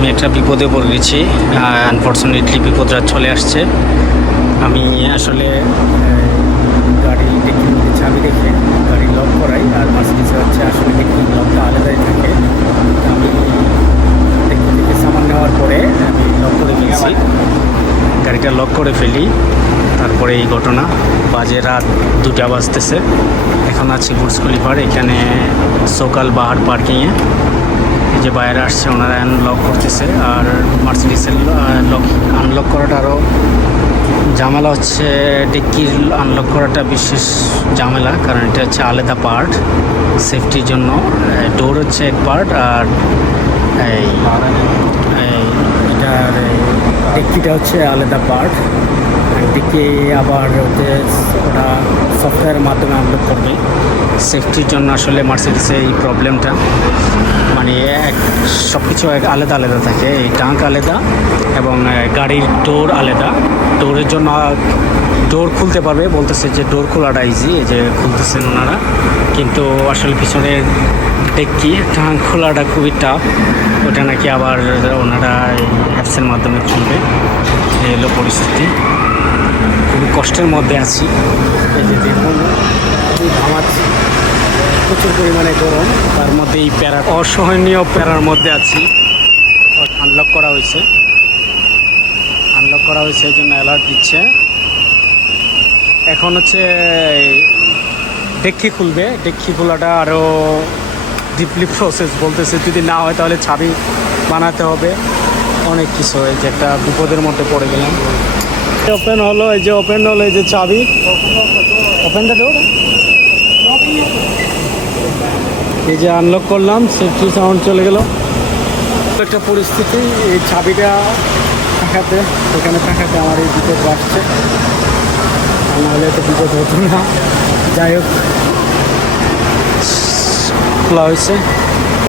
আমি একটা বিপদে পড়ে গেছি। আনফর্চুনেটলি বিপদটা চলে আসছে। আমি আসলে গাড়ি ডিকির মধ্যে চাবি রেখে গাড়ি লক করাই, আর মার্সিডিজে হচ্ছে আসলে ডিকির লকটা আলাদাই থাকে। আমি ডিকি থেকে সামান নেওয়ার পরে আমি লক করে ফেলছি, গাড়িটা লক করে ফেলি। তারপরে এই ঘটনা, বাজে রাত 2টা বাজতেছে। এখন আছি বুর্জ খলিফার এখানে সকাল বাহার পার্কিংয়ে। এই যে বাইরে আসছে, ওনারা আনলক করতেছে। আর মার্সিডিসের লক আনলক করাটা আরও ঝামেলা হচ্ছে। ডিক্কির আনলক করাটা বিশেষ ঝামেলা, কারণ এটা হচ্ছে আলাদা পার্ট সেফটির জন্য। ডোর হচ্ছে এক পার্ট, আর এই এটার ডিক্কিটা হচ্ছে আলাদা পার্ট। ডিক্কি আবার ওটা সফটওয়্যারের মাধ্যমে আনলক করবে সেফটির জন্য। আসলে মার্সিডিসে এই প্রবলেমটা, মানে সব কিছু আলাদা আলাদা থাকে। এই ট্যাঙ্ক আলাদা এবং গাড়ির ডোর আলাদা। ডোরের জন্য ডোর খুলতে পারবে, বলতেছে যে ডোর খোলাটা ইজি, এই যে খুলতেছেন ওনারা, কিন্তু আসলে পিছনের ডিক্কি ট্যাঙ্ক খোলাটা খুবই টাফ। ওটা নাকি আবার ওনারা অ্যাপসের মাধ্যমে খুলবে। এই হলো পরিস্থিতি, খুবই কষ্টের মধ্যে আছি। এই যে দেখুন, খুবই ঘামাচ্ছি, প্রচুর পরিমাণে গরম, তার মধ্যে এই অসহনীয় প্যারার মধ্যে আছি। আনলক করা হয়েছে, এই জন্য অ্যালার্ট দিচ্ছে। এখন হচ্ছে ডেক্কি খুলবে, ডেক্কি খোলাটা আরও ডিপলি প্রসেস বলতেছে। যদি না হয় তাহলে চাবি বানাতে হবে, অনেক কিছু। এই যে একটা বিপদের মধ্যে পড়ে গেলাম। ওপেন হলো, এই যে ওপেন হলো, এই যে চাবি ওপেন দ্য ডোর। এই যে আনলক করলাম, সেফটি সাউন্ড চলে গেল। একটা পরিস্থিতি, এই চাবিটা থাকাতে, এখানে থাকাতে আমার এই বিপদ বাড়ছে, নাহলে তো বিপদ হতো না। যাই হোক, খোলা হয়েছে।